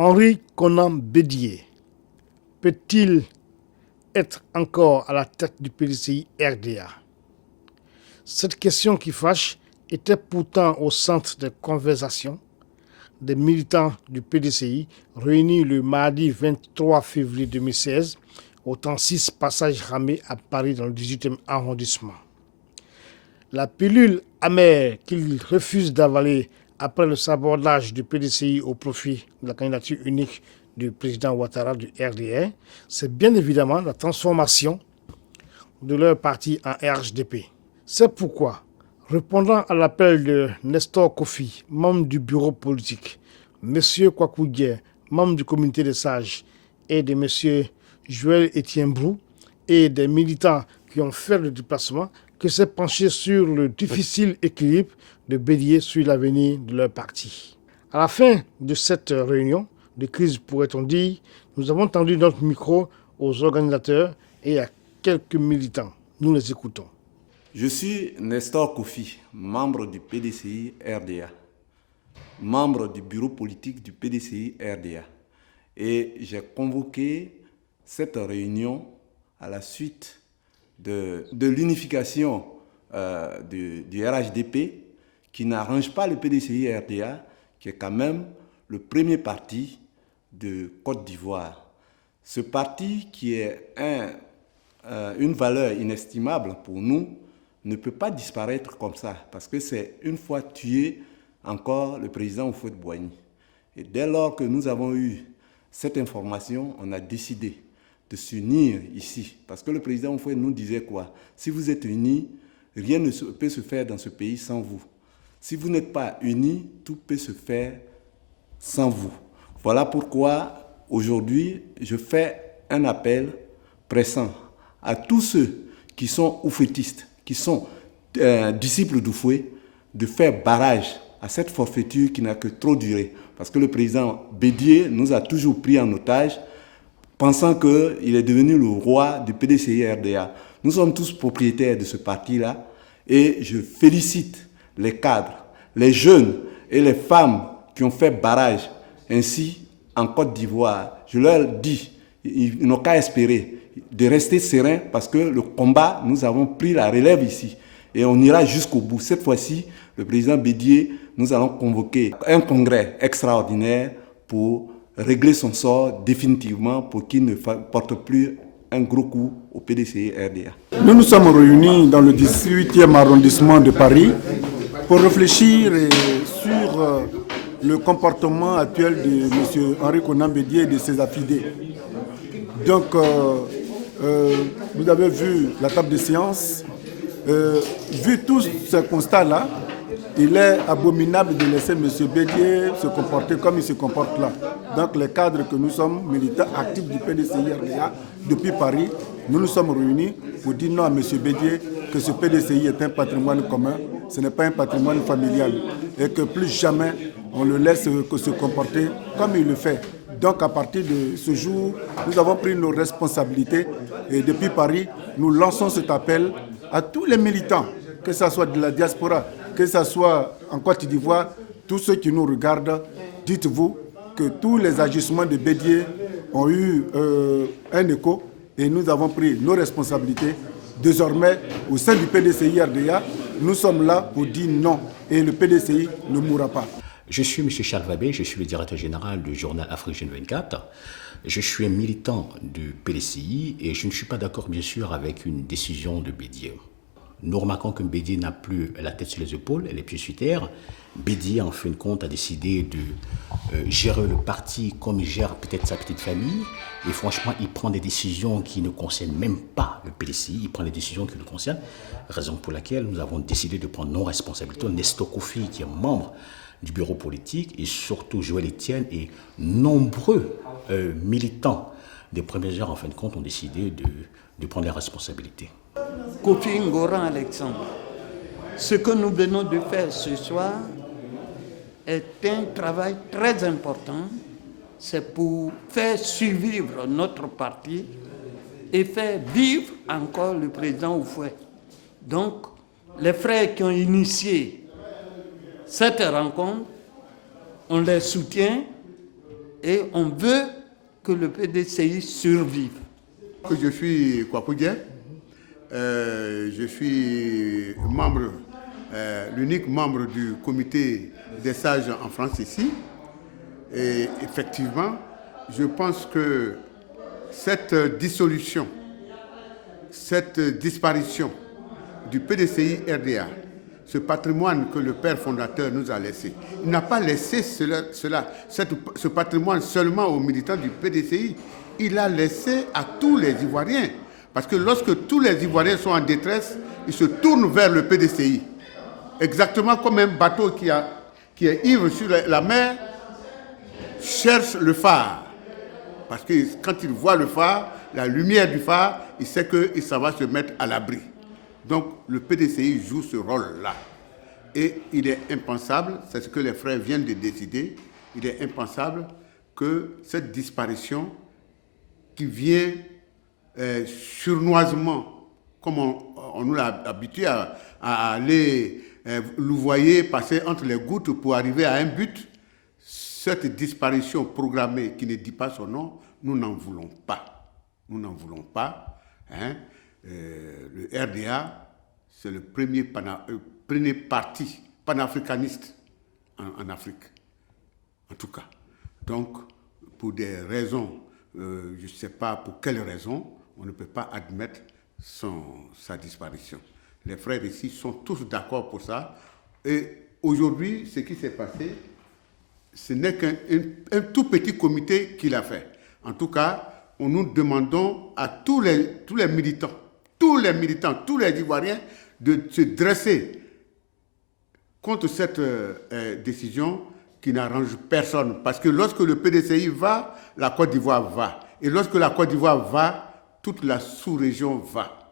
Henri Konan Bédié peut-il être encore à la tête du PDCI RDA? Cette question qui fâche était pourtant au centre des conversations des militants du PDCI réunis le mardi 23 février 2016 au 36 passage Ramée à Paris dans le 18e arrondissement. La pilule amère qu'ils refusent d'avaler après le sabordage du PDCI au profit de la candidature unique du président Ouattara du RDR, c'est bien évidemment la transformation de leur parti en RHDP. C'est pourquoi, répondant à l'appel de Nestor Kofi, membre du bureau politique, M. Kwaku Dieng, membre du comité des sages, et de M. Joël Etienne Brou, et des militants qui ont fait le déplacement, que s'est penché sur le difficile équilibre de Bédié sur l'avenir de leur parti. À la fin de cette réunion de crise, pourrait-on dire, nous avons tendu notre micro aux organisateurs et à quelques militants. Nous les écoutons. Je suis Nestor Kofi, membre du PDCI RDA, membre du bureau politique du PDCI RDA. Et j'ai convoqué cette réunion à la suite de l'unification du RHDP qui n'arrange pas le PDCI RDA, qui est quand même le premier parti de Côte d'Ivoire. Ce parti qui est une valeur inestimable pour nous ne peut pas disparaître comme ça, parce que c'est une fois tué encore le président Houphouët-Boigny. Et dès lors que nous avons eu cette information, on a décidé de s'unir ici. Parce que le président Houphouët nous disait quoi? Si vous êtes unis, rien ne peut se faire dans ce pays sans vous. Si vous n'êtes pas unis, tout peut se faire sans vous. Voilà pourquoi aujourd'hui, je fais un appel pressant à tous ceux qui sont oufouettistes, qui sont disciples d'Houphouët, de faire barrage à cette forfaiture qui n'a que trop duré. Parce que le président Bédié nous a toujours pris en otage, pensant qu'il est devenu le roi du PDCI-RDA. Nous sommes tous propriétaires de ce parti-là et je félicite les cadres, les jeunes et les femmes qui ont fait barrage ainsi en Côte d'Ivoire. Je leur dis, ils n'ont qu'à espérer de rester sereins parce que le combat, nous avons pris la relève ici et on ira jusqu'au bout. Cette fois-ci, le président Bédié, nous allons convoquer un congrès extraordinaire pour régler son sort définitivement pour qu'il ne porte plus un gros coup au PDCI RDA. Nous nous sommes réunis dans le 18e arrondissement de Paris pour réfléchir sur le comportement actuel de M. Henri Konan Bédié et de ses affidés. Donc, vous avez vu la table de séance. Vu tous ces constats-là, il est abominable de laisser M. Bédié se comporter comme il se comporte là. Donc les cadres que nous sommes, militants actifs du PDCI-RDA, depuis Paris, nous nous sommes réunis pour dire non à M. Bédié que ce PDCI est un patrimoine commun, ce n'est pas un patrimoine familial. Et que plus jamais on le laisse se comporter comme il le fait. Donc à partir de ce jour, nous avons pris nos responsabilités et depuis Paris, nous lançons cet appel à tous les militants, que ce soit de la diaspora, que ce soit en Côte d'Ivoire, tous ceux qui nous regardent, dites-vous que tous les agissements de Bédié ont eu un écho et nous avons pris nos responsabilités. Désormais, au sein du PDCI-RDA, nous sommes là pour dire non et le PDCI ne mourra pas. Je suis M. Charles Vabé, je suis le directeur général du journal Afrique Jeune 24. Je suis un militant du PDCI et je ne suis pas d'accord, bien sûr, avec une décision de Bédié. Nous remarquons que Bédié n'a plus la tête sur les épaules et les pieds sur terre. Bédié, en fin de compte, a décidé de gérer le parti comme il gère peut-être sa petite famille. Et franchement, il prend des décisions qui ne concernent même pas le PDCI. Il prend des décisions qui le concernent. Raison pour laquelle nous avons décidé de prendre nos responsabilités. Nestor Kofi, qui est membre du bureau politique, et surtout Joël Etienne et nombreux militants des premières heures, en fin de compte, ont décidé de prendre les responsabilités. Kofi Ngoran Alexandre, ce que nous venons de faire ce soir est un travail très important. C'est pour faire survivre notre parti et faire vivre encore le président Houphouët. Donc, les frères qui ont initié cette rencontre, on les soutient et on veut que le PDCI survive. Je suis Kwapoudien, je suis membre, l'unique membre du comité des sages en France ici. Et effectivement, je pense que cette dissolution, cette disparition du PDCI RDA, ce patrimoine que le père fondateur nous a laissé, il n'a pas laissé ce patrimoine seulement aux militants du PDCI, il l'a laissé à tous les Ivoiriens. Parce que lorsque tous les Ivoiriens sont en détresse, ils se tournent vers le PDCI. Exactement comme un bateau qui est ivre sur la mer cherche le phare. Parce que quand il voit le phare, la lumière du phare, il sait que ça va se mettre à l'abri. Donc le PDCI joue ce rôle-là. Et il est impensable, c'est ce que les frères viennent de décider, il est impensable que cette disparition qui vient surnoisement, comme on nous l'a habitué à aller louvoyer, passer entre les gouttes pour arriver à un but, cette disparition programmée qui ne dit pas son nom, nous n'en voulons pas. Nous n'en voulons pas. Hein. Le RDA, c'est le premier parti panafricaniste en Afrique, en tout cas. Donc, pour des raisons, je ne sais pas pour quelles raisons, on ne peut pas admettre sa disparition. Les frères ici sont tous d'accord pour ça. Et aujourd'hui, ce qui s'est passé, ce n'est qu'un tout petit comité qui l'a fait. En tout cas, nous demandons à tous les militants, tous les Ivoiriens, de se dresser contre cette décision qui n'arrange personne. Parce que lorsque le PDCI va, la Côte d'Ivoire va. Et lorsque la Côte d'Ivoire va, toute la sous-région va.